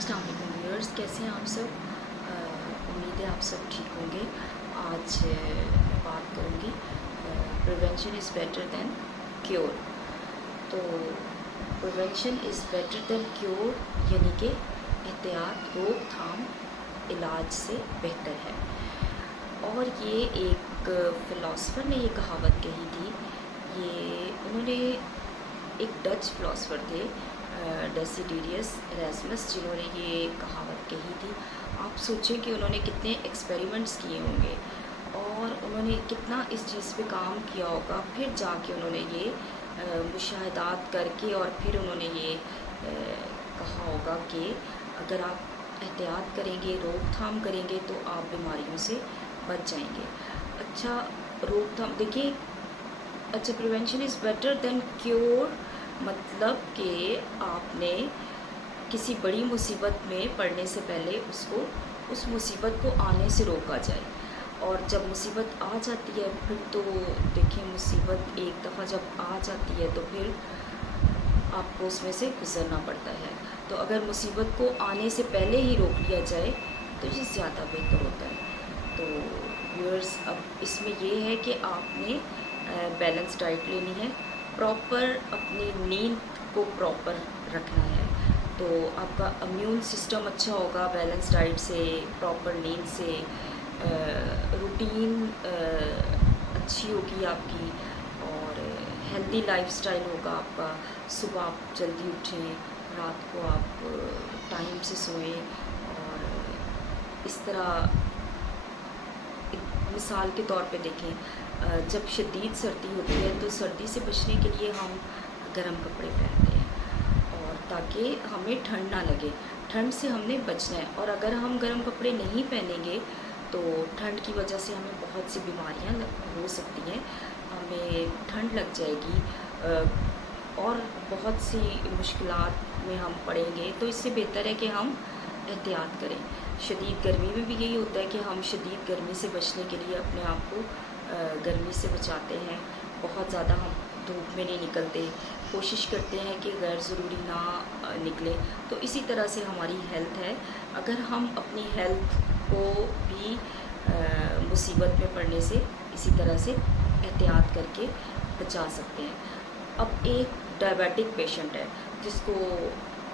अस्सलाम वालेकुम व्यूअर्स, कैसे हैं आप सब। उम्मीद है आप सब ठीक होंगे। आज मैं बात करूँगी prevention is better than cure. तो prevention is better than cure यानी कि एहतियात, रोकथाम इलाज से बेहतर है। और ये एक फ़िलासफ़र ने ये कहावत कही थी। ये उन्होंने एक डच फ़िलासफ़र थे डेसिडेरियस एरास्मस, जिन्होंने ये कहावत कही थी। आप सोचें कि उन्होंने कितने एक्सपेरिमेंट्स किए होंगे और उन्होंने कितना इस चीज़ पे काम किया होगा, फिर जाके उन्होंने ये मुशाहिदात करके और फिर उन्होंने ये कहा होगा कि अगर आप एहतियात करेंगे, रोकथाम करेंगे तो आप बीमारियों से बच जाएंगे। अच्छा, रोकथाम देखिए, अच्छा prevention is better than cure मतलब कि आपने किसी बड़ी मुसीबत में पड़ने से पहले उस मुसीबत को आने से रोका जाए। और जब मुसीबत आ जाती है फिर तो देखिए, मुसीबत एक दफ़ा जब आ जाती है तो फिर आपको उसमें से गुज़रना पड़ता है। तो अगर मुसीबत को आने से पहले ही रोक लिया जाए तो ये ज़्यादा बेहतर होता है। तो व्यूअर्स, अब इसमें ये है कि आपने बैलेंस डाइट लेनी है, प्रॉपर अपनी नींद को प्रॉपर रखना है, तो आपका इम्यून सिस्टम अच्छा होगा बैलेंस डाइट से, प्रॉपर नींद से, रूटीन अच्छी होगी आपकी और हेल्दी लाइफस्टाइल होगा आपका। सुबह आप जल्दी उठें, रात को आप टाइम से सोएं। और इस तरह एक मिसाल के तौर पे देखें, जब शदीद सर्दी होती है तो सर्दी से बचने के लिए हम गर्म कपड़े पहनते हैं और ताकि हमें ठंड ना लगे, ठंड से हमने बचना है। और अगर हम गर्म कपड़े नहीं पहनेंगे तो ठंड की वजह से हमें बहुत सी बीमारियां हो सकती हैं, हमें ठंड लग जाएगी और बहुत सी मुश्किलात में हम पड़ेंगे। तो इससे बेहतर है कि हम एहतियात करें। शदीद गर्मी में भी यही होता है कि हम शदीद गर्मी से बचने के लिए अपने आप को गर्मी से बचाते हैं, बहुत ज़्यादा हम धूप में नहीं निकलते, कोशिश करते हैं कि गैर ज़रूरी ना निकले। तो इसी तरह से हमारी हेल्थ है, अगर हम अपनी हेल्थ को भी मुसीबत में पड़ने से इसी तरह से एहतियात करके बचा सकते हैं। अब एक डायबिटिक पेशेंट है जिसको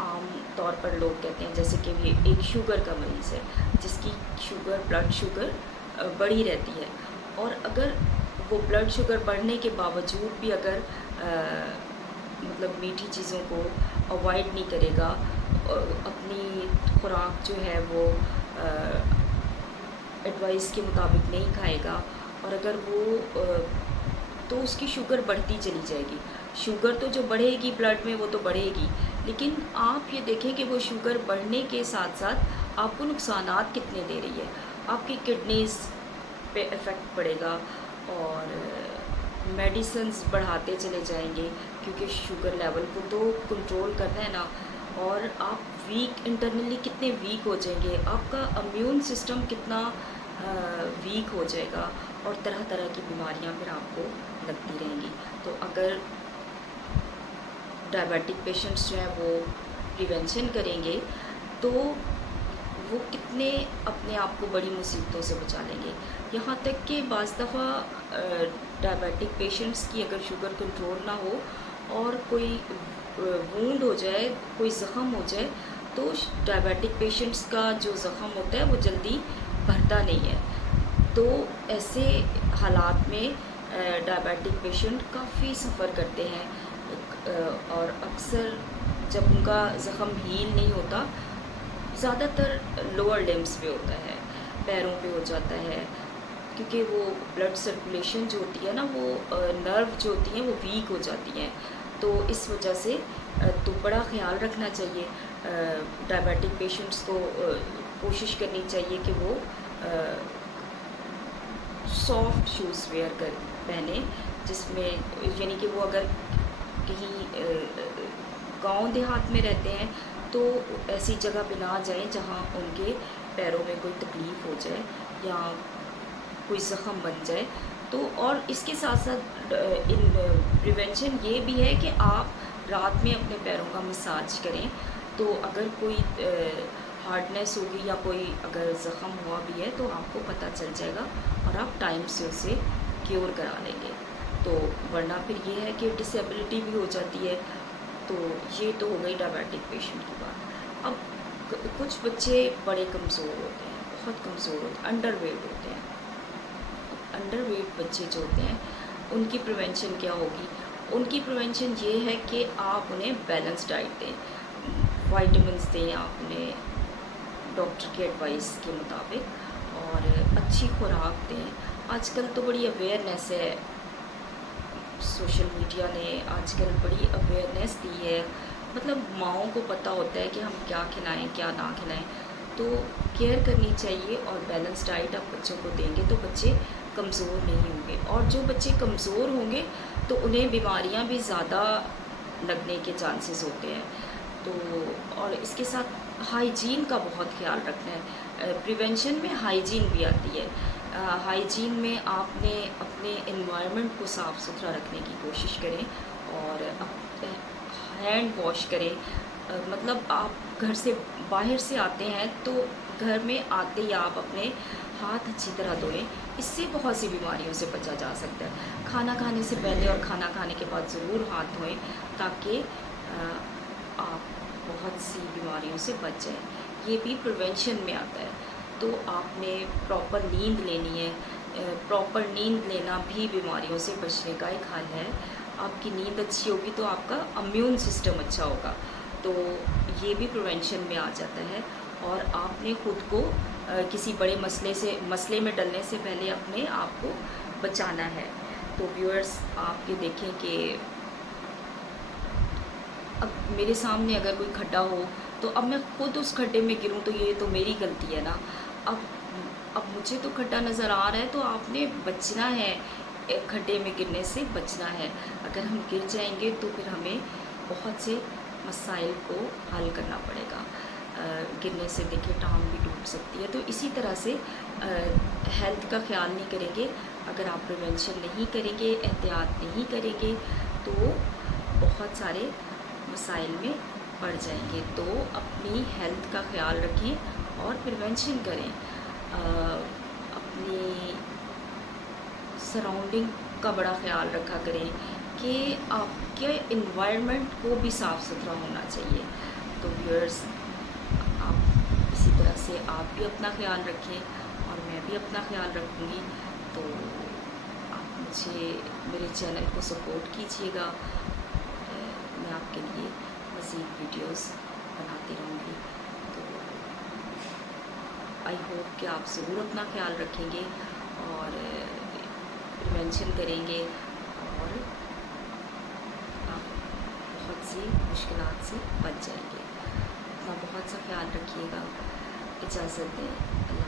आम तौर पर लोग कहते हैं, जैसे कि ये एक शुगर का मरीज़ है जिसकी ब्लड शुगर बढ़ी रहती है, और अगर वो ब्लड शुगर बढ़ने के बावजूद भी अगर मतलब मीठी चीज़ों को अवॉइड नहीं करेगा, अपनी खुराक जो है वो एडवाइस के मुताबिक नहीं खाएगा, और अगर वो तो उसकी शुगर बढ़ती चली जाएगी। शुगर तो जो बढ़ेगी ब्लड में वो तो बढ़ेगी, लेकिन आप ये देखें कि वो शुगर बढ़ने के साथ साथ आपको नुकसानात कितने दे रही है। आपकी किडनीज़ पे इफ़ेक्ट पड़ेगा और मेडिसिन्स बढ़ाते चले जाएंगे, क्योंकि शुगर लेवल को तो कंट्रोल करना है ना। और आप वीक, इंटरनली कितने वीक हो जाएंगे, आपका इम्यून सिस्टम कितना वीक हो जाएगा और तरह तरह की बीमारियां फिर आपको लगती रहेंगी। तो अगर डायबिटिक पेशेंट्स जो हैं वो प्रिवेंशन करेंगे तो वो कितने अपने आप को बड़ी मुसीबतों से बचा लेंगे। यहाँ तक कि बाज़ दफ़ा डायबिटिक पेशेंट्स की अगर शुगर कंट्रोल ना हो और कोई वूंड हो जाए, कोई ज़ख़म हो जाए, तो डायबिटिक पेशेंट्स का जो ज़ख़म होता है वो जल्दी भरता नहीं है। तो ऐसे हालात में डायबिटिक पेशेंट काफ़ी सफ़र करते हैं और अक्सर जब उनका ज़ख़म हील नहीं होता, ज़्यादातर लोअर लिम्स पे होता है, पैरों पे हो जाता है, क्योंकि वो ब्लड सर्कुलेशन जो होती है ना, वो नर्व जो होती हैं वो वीक हो जाती हैं। तो इस वजह से तो बड़ा ख्याल रखना चाहिए। डायबिटिक पेशेंट्स को कोशिश करनी चाहिए कि वो सॉफ्ट शूज़ वेयर कर पहने, जिसमें यानी कि वो अगर कहीं गांव देहात में रहते हैं तो ऐसी जगह पे ना जाएं जहां उनके पैरों में कोई तकलीफ़ हो जाए या कोई ज़ख़म बन जाए। तो और इसके साथ साथ इन प्रिवेंशन ये भी है कि आप रात में अपने पैरों का मसाज करें, تو اگر کوئی ہارڈنیس ہوگی یا کوئی اگر زخم ہوا بھی ہے تو آپ کو پتہ چل جائے گا اور آپ ٹائم سے اسے کیور کرا لیں گے. تو ورنہ پھر یہ ہے کہ ڈسیبلٹی بھی ہو جاتی ہے. تو یہ تو ہو گئی ڈائبیٹک پیشنٹ کی بات. اب کچھ بچے بڑے کمزور ہوتے ہیں, بہت کمزور ہوتے ہیں, انڈر ویٹ ہوتے ہیں. انڈر ویٹ بچے جو ہوتے ہیں ان کی پریونشن کیا ہوگی؟ ان کی پریونشن یہ ہے کہ آپ انہیں بیلنس ڈائٹ دیں, وائٹامنس دیں آپ انہیں ڈاکٹر کی ایڈوائس کے مطابق, اور اچھی خوراک دیں. آج کل تو بڑی اویئرنیس ہے, سوشل میڈیا نے آج کل بڑی اویئرنیس دی ہے. مطلب ماؤں کو پتہ ہوتا ہے کہ ہم کیا کھلائیں کیا نہ کھلائیں. تو کیئر کرنی چاہیے, اور بیلنس ڈائٹ آپ بچوں کو دیں گے تو بچے کمزور نہیں ہوں گے. اور جو بچے کمزور ہوں گے تو انہیں بیماریاں بھی زیادہ لگنے کے چانسز ہوتے ہیں. تو اور اس کے ساتھ ہائیجین کا بہت خیال رکھنا ہے. پریونشن میں ہائیجین بھی آتی ہے. ہائیجین میں آپ نے اپنے انوائرمنٹ کو صاف ستھرا رکھنے کی کوشش کریں, اور ہینڈ واش کریں. مطلب آپ گھر سے باہر سے آتے ہیں تو گھر میں آتے ہی آپ اپنے ہاتھ اچھی طرح دھوئیں. اس سے بہت سی بیماریوں سے بچا جا سکتا ہے. کھانا کھانے سے پہلے اور کھانا کھانے کے بعد ضرور ہاتھ دھوئیں تاکہ آپ بہت سی بیماریوں سے بچ جائیں. یہ بھی پریونشن میں آتا ہے. تو آپ نے پراپر نیند لینی ہے. پراپر نیند لینا بھی بیماریوں سے بچنے کا ایک حل ہے. آپ کی نیند اچھی ہوگی تو آپ کا امیون سسٹم اچھا ہوگا. تو یہ بھی پریونشن میں آ جاتا ہے. اور آپ نے خود کو کسی بڑے مسئلے میں ڈلنے سے پہلے اپنے آپ کو بچانا ہے. تو ویورز آپ یہ دیکھیں کہ اب میرے سامنے اگر کوئی کھڈا ہو تو اب میں خود اس کھڈے میں گروں تو یہ تو میری غلطی ہے نا. اب مجھے تو کھڈا نظر آ رہا ہے تو آپ نے بچنا ہے, کھڈے میں گرنے سے بچنا ہے. اگر ہم گر جائیں گے تو پھر ہمیں بہت سے مسائل کو حل کرنا پڑے گا. گرنے سے دیکھیں ٹانگ بھی ٹوٹ سکتی ہے. تو اسی طرح سے ہیلتھ کا خیال نہیں کریں گے, اگر آپ پریونشن نہیں کریں گے, احتیاط نہیں کریں گے تو بہت سارے مسائل میں پڑ جائیں گے. تو اپنی ہیلتھ کا خیال رکھیں اور پریونشن کریں. اپنی سراؤنڈنگ کا بڑا خیال رکھا کریں کہ آپ کے انوائرمنٹ کو بھی صاف ستھرا ہونا چاہیے. تو ویورز آپ اسی طرح سے آپ بھی اپنا خیال رکھیں اور میں بھی اپنا خیال رکھوں گی. تو آپ مجھے میرے چینل کو سپورٹ کیجیے گا. میں آپ کے لیے مزید ویڈیوز بناتی رہوں گی. تو آئی ہوپ کہ آپ ضرور اپنا خیال رکھیں گے اور پریونشن کریں گے, اور آپ بہت سی مشکلات سے بچ جائیں گے. اپنا بہت سا خیال رکھیے گا. اجازت دیں. اللہ